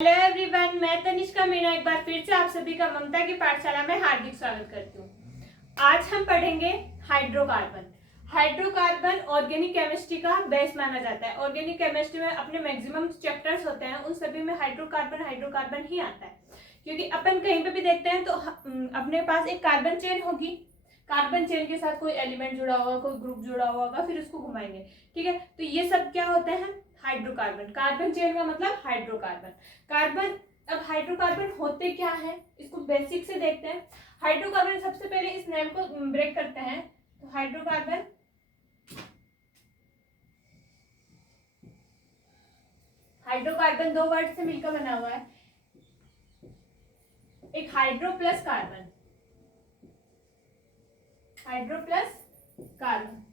Hello everyone, मैं तनिष्का मीना एक बार फिर से आप सभी का ममता की पाठशाला में हार्दिक स्वागत करती हूँ। आज हम पढ़ेंगे हाइड्रोकार्बन। हाइड्रोकार्बन ऑर्गेनिक केमिस्ट्री का बेस माना जाता है। ऑर्गेनिक केमिस्ट्री में अपने मैक्सिमम चैप्टर्स होते हैं, उन सभी में हाइड्रोकार्बन ही आता है। क्योंकि अपन कहीं पे भी देखते हैं तो अपने पास एक कार्बन चेन होगी, कार्बन चेन के साथ कोई एलिमेंट जुड़ा होगा, कोई ग्रुप जुड़ा होगा, फिर उसको घुमाएंगे। ठीक है, तो ये सब क्या होते हैं? हाइड्रोकार्बन। कार्बन चेन का मतलब हाइड्रोकार्बन। कार्बन, अब हाइड्रोकार्बन होते क्या है इसको बेसिक से देखते हैं। हाइड्रोकार्बन, सबसे पहले इस नेम को ब्रेक करते हैं। तो हाइड्रोकार्बन दो वर्ड से मिलकर बना हुआ है। एक hydro plus carbon, hydro plus carbon.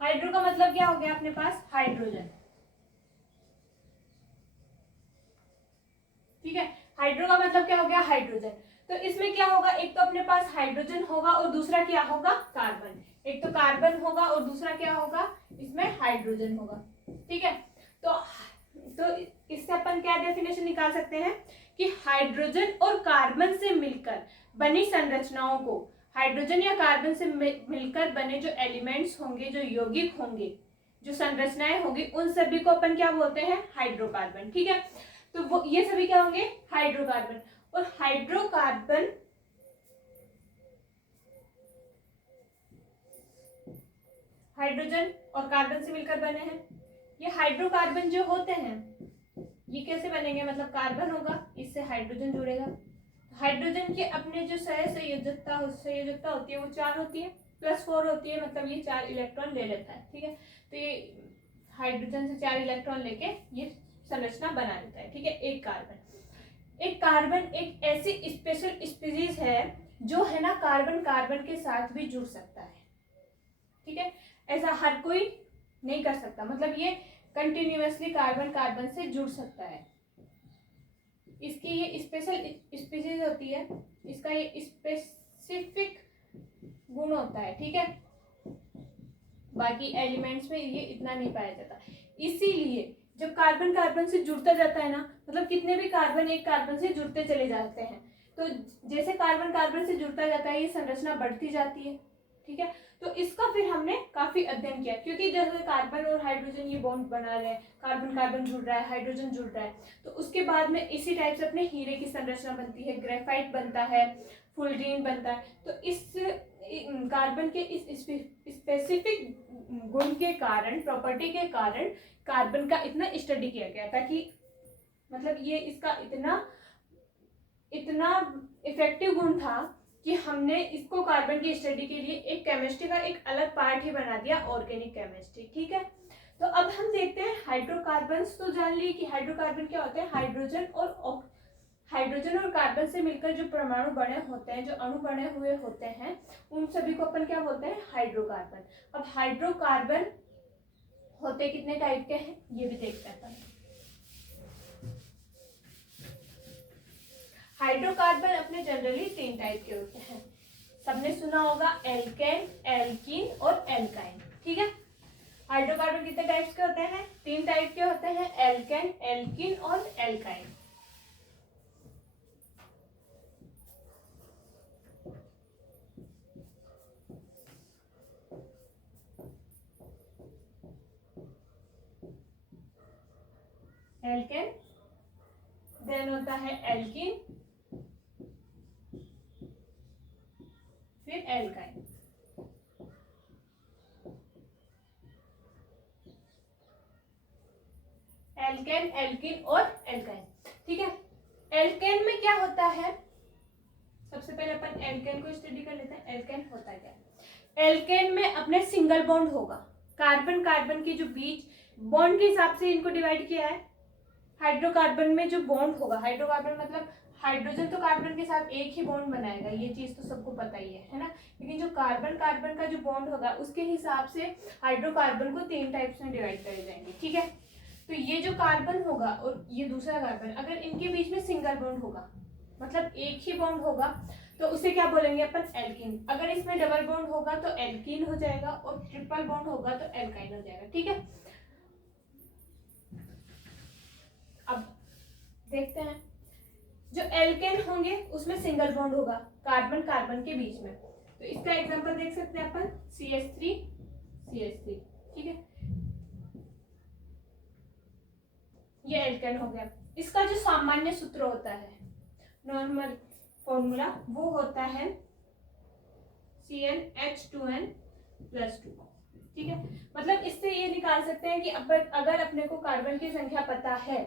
Hydro का मतलब क्या हो गया अपने पास? हाइड्रोजन। ठीक है, हाइड्रो का मतलब क्या हो गया? हाइड्रोजन। तो इसमें क्या होगा? एक तो अपने पास हाइड्रोजन होगा और दूसरा क्या होगा? कार्बन। एक तो कार्बन होगा और दूसरा क्या होगा? इसमें हाइड्रोजन होगा। ठीक है, तो इससे अपन क्या डेफिनेशन निकाल सकते हैं कि हाइड्रोजन और कार्बन से मिलकर बनी संरचनाओं को, हाइड्रोजन या कार्बन से मिलकर बने जो एलिमेंट्स होंगे, जो यौगिक होंगे, जो संरचनाएं होंगी, उन सभी को अपन क्या बोलते हैं? हाइड्रोकार्बन। ठीक है, तो वो ये सभी क्या होंगे? हाइड्रोकार्बन। और हाइड्रोकार्बन हाइड्रोजन और कार्बन से मिलकर बने हैं। ये हाइड्रोकार्बन जो होते हैं ये कैसे बनेंगे? मतलब कार्बन होगा, इससे हाइड्रोजन जुड़ेगा। हाइड्रोजन के अपने जो संयोजकता होती है वो 4 होती है, +4 होती है, मतलब ये 4 इलेक्ट्रॉन ले लेता है। ठीक है, तो ये हाइड्रोजन से 4 इलेक्ट्रॉन लेके ये संरचना बना देता है। ठीक है, एक कार्बन एक ऐसी स्पेशल स्पीशीज है जो है ना कार्बन के साथ भी जुड़ सकता है। ठीक है, ऐसा हर कोई नहीं कर सकता, मतलब ये कंटिन्यूअसली कार्बन से जुड़ सकता है। इसकी ये स्पेशल स्पीशीज होती है, इसका ये स्पेसिफिक गुण होता है। ठीक है, बाकी एलिमेंट्स में ये इतना नहीं पाया जाता। इसीलिए जब कार्बन से जुड़ता जाता है ना, मतलब कितने भी कार्बन एक कार्बन से जुड़ते चले जाते हैं, तो जैसे कार्बन से जुड़ता जाता है ये संरचना बढ़ती जाती है। ठीक है, तो इसका फिर हमने काफी अध्ययन किया, क्योंकि जैसे कार्बन और हाइड्रोजन ये बॉन्ड बना रहे हैं, कार्बन जुड़ रहा है, हाइड्रोजन जुड़ रहा है, तो उसके बाद में इसी टाइप से अपने हीरे की संरचना बनती है, ग्रेफाइट बनता है, फुलरीन बनता है। तो इस कार्बन के इस स्पेसिफिक गुण के कारण, प्रॉपर्टी के कारण कार्बन का इतना स्टडी किया गया था कि मतलब ये इसका इतना इफेक्टिव गुण था कि हमने इसको कार्बन की स्टडी के लिए एक केमिस्ट्री का एक अलग पार्ट ही बना दिया, ऑर्गेनिक केमिस्ट्री। ठीक है, तो अब हम देखते हैं हाइड्रोकार्बन्स। तो जान लिए कि हाइड्रोकार्बन क्या होते हैं? हाइड्रोजन और कार्बन से मिलकर जो परमाणु बने होते हैं, जो अणु बने हुए होते हैं, उन सभी को अपन क्या बोलते हैं? हाइड्रोकार्बन। अब हाइड्रोकार्बन होते कितने टाइप के हैं ये भी देखते हैं अपन। हाइड्रोकार्बन अपने जनरली 3 टाइप के होते हैं। सबने सुना होगा एल्केन, एल्कीन और एल्काइन। ठीक है, हाइड्रोकार्बन कितने टाइप्स के होते हैं? 3 टाइप के होते हैं, एल्केन, एल्कीन और एल्काइन। एल्केन, देन होता है एल्कीन, फिर एल्काइन। एल्केन, एल्कीन और एल्काइन। ठीक है, एल्केन में क्या होता है? सबसे पहले अपन एल्केन को स्टडी कर लेते हैं। एल्केन होता क्या है? एल्केन में अपने सिंगल बॉन्ड होगा, कार्बन के जो बीच बॉन्ड के हिसाब से इनको डिवाइड किया है। हाइड्रोकार्बन में जो बॉन्ड होगा, हाइड्रोकार्बन मतलब हाइड्रोजन तो कार्बन के साथ एक ही बॉन्ड बनाएगा, ये चीज तो सबको पता ही है ना। लेकिन जो कार्बन का जो बॉन्ड होगा उसके हिसाब से हाइड्रोकार्बन को 3 टाइप्स में डिवाइड करे जाएंगे। ठीक है, तो ये जो कार्बन होगा और ये दूसरा कार्बन, अगर इनके बीच में सिंगल बॉन्ड होगा, मतलब एक ही बॉन्ड होगा, तो उसे क्या बोलेंगे अपन? एल्कीन। अगर इसमें डबल बॉन्ड होगा तो एल्कीन हो जाएगा, और ट्रिपल बॉन्ड होगा तो एल्काइन हो जाएगा। ठीक है, देखते हैं। जो एल्केन होंगे उसमें सिंगल बॉन्ड होगा कार्बन कार्बन के बीच में, तो इसका एग्जांपल देख सकते हैं अपन CH3 CH3, ठीक है, ये एल्केन हो गया। इसका जो सामान्य सूत्र होता है, नॉर्मल फॉर्मूला, वो होता है CnH2n+2, ठीक है। मतलब इससे ये निकाल सकते हैं कि अगर अपने को कार्बन की संख्या पता है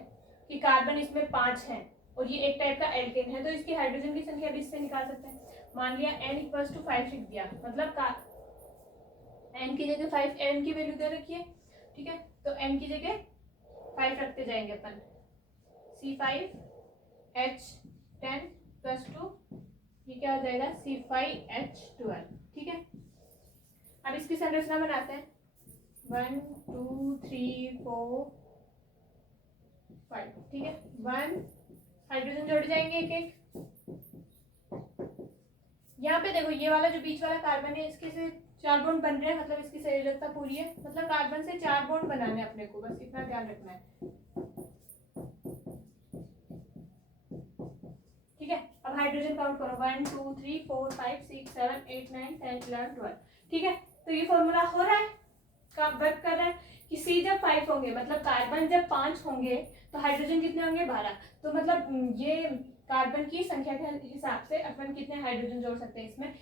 कि कार्बन इसमें 5 है और ये एक टाइप का एल्केन है, तो इसकी हाइड्रोजन की संख्या भी इससे निकाल सकते हैं। मान लिया n=5 लिख दिया, मतलब n की जगह 5, n की वैल्यू दे रखी है, ठीक है, तो n की जगह 5 रखते जाएंगे अपन, C5H10+2, ये क्या हो जाएगा C5H12, ठीक है। अब इसकी संरचना बनाते हैं, 1 2 3 4 5, ठीक है, 1 हाइड्रोजन जोड़ जाएंगे एक एक। यहाँ पे देखो ये वाला जो बीच वाला कार्बन है, इसके से 4 बॉन्ड बन रहे हैं, मतलब इसकी संयोजकता पूरी है, मतलब कार्बन से 4 बॉन्ड बनाने हैं अपने को, बस इतना ध्यान रखना है, ठीक है। अब हाइड्रोजन काउंट करो, 1 2 3 4 5 6 7 8 9 10 11 12, ठीक है। तो ये फॉर्मूला हो रहा है, कब वर्क कर रहा है कि C जब 5 होंगे, मतलब कार्बन जब 5 होंगे, तो हाइड्रोजन कितने होंगे 12, तो मतलब ये कार्बन की संख्या के हिसाब से अपन कितने हाइड्रोजन जोड़ सकते हैं इसमें,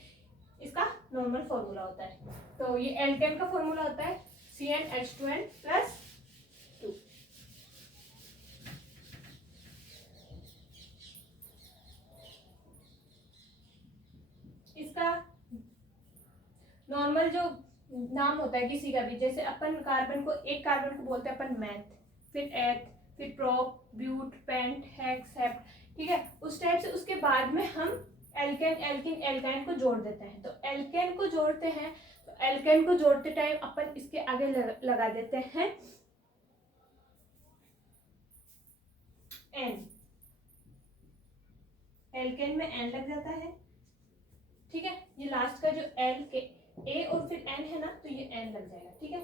इसका नॉर्मल फॉर्मूला होता है। तो ये एल्केन का फॉर्मूला होता है CnH2n+2। इसका नॉर्मल जो नाम होता है किसी का भी, जैसे अपन कार्बन को, एक कार्बन को बोलते हैं अपन मैथ, फिर एथ, फिर prop, but, pent, hex, hept, ठीक है, उस टाइप से उसके बाद में हम एल्केन, एल्किन, एल्काइन को जोड़ देते हैं। तो एल्केन को जोड़ते हैं, तो एल्केन को जोड़ते टाइम अपन इसके आगे लगा देते हैं एन, एल्केन में एन लग जाता है, ठीक है। ये लास्ट का जो एल के ए और फिर एन है ना, तो ये एन लग जाएगा, ठीक है।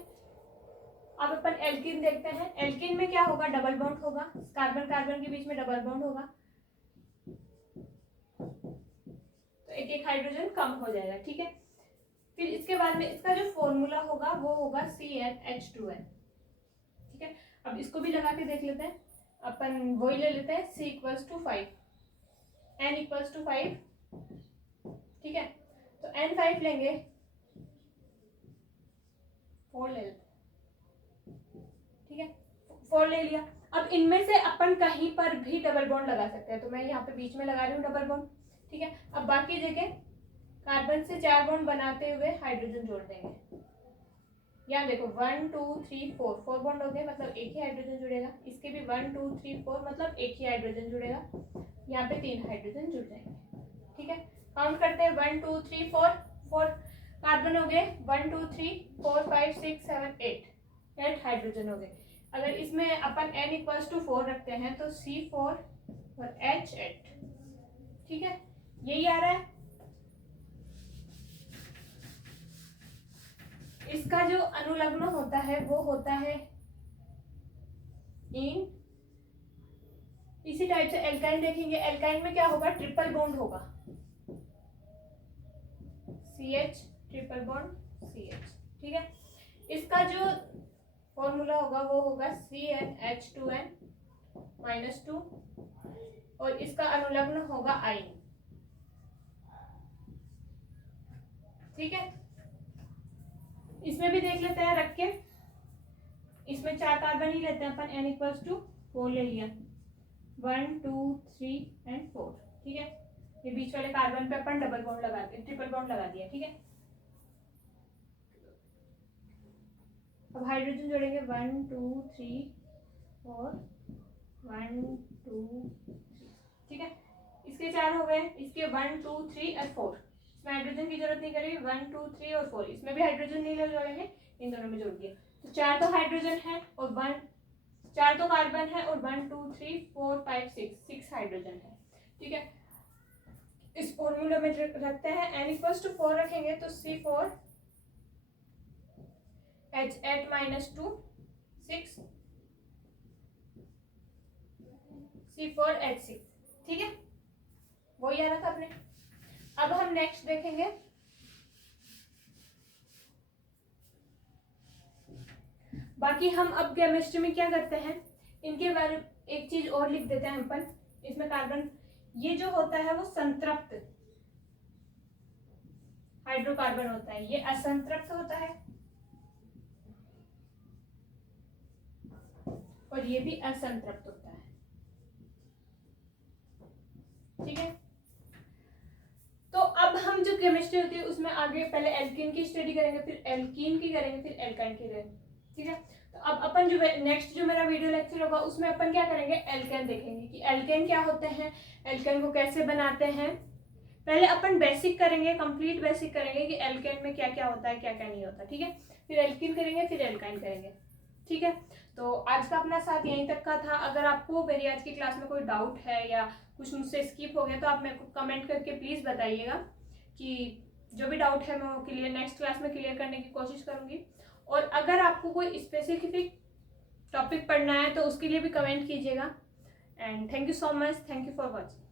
अब अपन एल्किन देखते हैं, एल्किन में क्या होगा, डबल बॉन्ड होगा, कार्बन कार्बन के बीच में डबल बॉन्ड होगा, तो एक एक हाइड्रोजन कम हो जाएगा, ठीक है। फिर इसके बाद में इसका जो फॉर्मूला होगा वो होगा CnH2n, ठीक है। अब इसको भी लगा के देख लेते हैं, अपन वही ले लेते हैं, C=5, n=5, ठीक है। तो n5 लेंगे, 4 ले लेते, ठीक है, 4 ले लिया। अब इनमें से अपन कहीं पर भी डबल बॉन्ड लगा सकते हैं, तो मैं यहाँ पे बीच में लगा रही हूँ डबल बॉन्ड, ठीक है। अब बाकी जगह कार्बन से 4 बॉन्ड बनाते हुए हाइड्रोजन जोड़ देंगे। यहाँ देखो 1 2 3 4 बॉन्ड हो गए, मतलब एक ही हाइड्रोजन जुड़ेगा, इसके भी 1 2 3 4, मतलब एक ही हाइड्रोजन जुड़ेगा, यहाँ पे 3 हाइड्रोजन जुड़ जाएंगे, ठीक है। काउंट करते हैं, 1 2 3 4 कार्बन हो गए, 1 2 3 4 5 6 7 8 हाइड्रोजन हो गए। अगर इसमें अपन n=4 रखते हैं तो C4 और H8, ठीक है, यही आ रहा है। इसका जो अनुलग्न होता है वो होता है इन, इसी टाइप से एल्काइन देखेंगे, एल्काइन में क्या होगा, ट्रिपल बॉन्ड होगा, CH ट्रिपल बॉन्ड CH, ठीक है। इसका जो फॉर्मूला होगा वो होगा CnH2n-2, और इसका अनुलग्न होगा आइन, ठीक है। इसमें भी देख लेते हैं रख के, इसमें 4 कार्बन ही लेते हैं अपन, n=4 ले लिया, 1 2 3 and 4, ठीक है। ये बीच वाले कार्बन पे अपन डबल बॉन्ड लगा दिया, ट्रिपल बॉन्ड लगा दिया, ठीक है। अब हाइड्रोजन जोड़ेंगे, 1 2 3 4 1 2 3, ठीक है। इसके 4 हो गए, इसके 1 2 3 और 4, इसमें हाइड्रोजन की जरूरत नहीं करेगी, 1 2 3 और 4, इसमें भी हाइड्रोजन नहीं जोड़ेंगे, इन दोनों में जोड़ दिया, तो 4 तो हाइड्रोजन है और 4 तो कार्बन है, और 1 2 3 4 5 6 हाइड्रोजन है, ठीक है। इस फॉर्मूले में रखते हैं, n=4 रखेंगे तो C4 H8-2 6 C4H6, ठीक है, वो याद रखा आपने। अब हम नेक्स्ट देखेंगे बाकी हम अब केमिस्ट्री में क्या करते हैं, इनके बारे एक चीज और लिख देते हैं अपन इसमें। कार्बन ये जो होता है वो संतृप्त हाइड्रोकार्बन होता है, ये असंतृप्त होता है और ये भी असंतृप्त होता है, ठीक है। तो अब हम जो केमिस्ट्री होती है उसमें आगे पहले एल्कीन की स्टडी करेंगे, फिर एल्कीन की करेंगे, फिर एल्काइन की करेंगे, ठीक है। तो अब अपन जो नेक्स्ट जो मेरा वीडियो लेक्चर होगा उसमें अपन क्या करेंगे, एल्केन देखेंगे कि एल्केन क्या होते हैं, एल्केन को कैसे बनाते हैं। पहले अपन बेसिक करेंगे, कंप्लीट बेसिक करेंगे कि एल्केन में क्या क्या होता है क्या क्या नहीं होता, ठीक है। फिर एल्कीन करेंगे, फिर एल्काइन करेंगे, ठीक है। तो आज का अपना साथ यहीं तक का था। अगर आपको मेरी आज की क्लास में कोई डाउट है या कुछ मुझसे स्किप हो गया तो आप मेरे को कमेंट करके प्लीज़ बताइएगा, कि जो भी डाउट है मैं वो क्लियर नेक्स्ट क्लास में क्लियर करने की कोशिश करूँगी। और अगर आपको कोई स्पेसिफिक टॉपिक पढ़ना है तो उसके लिए भी कमेंट कीजिएगा। And thank you so much, thank you for watching.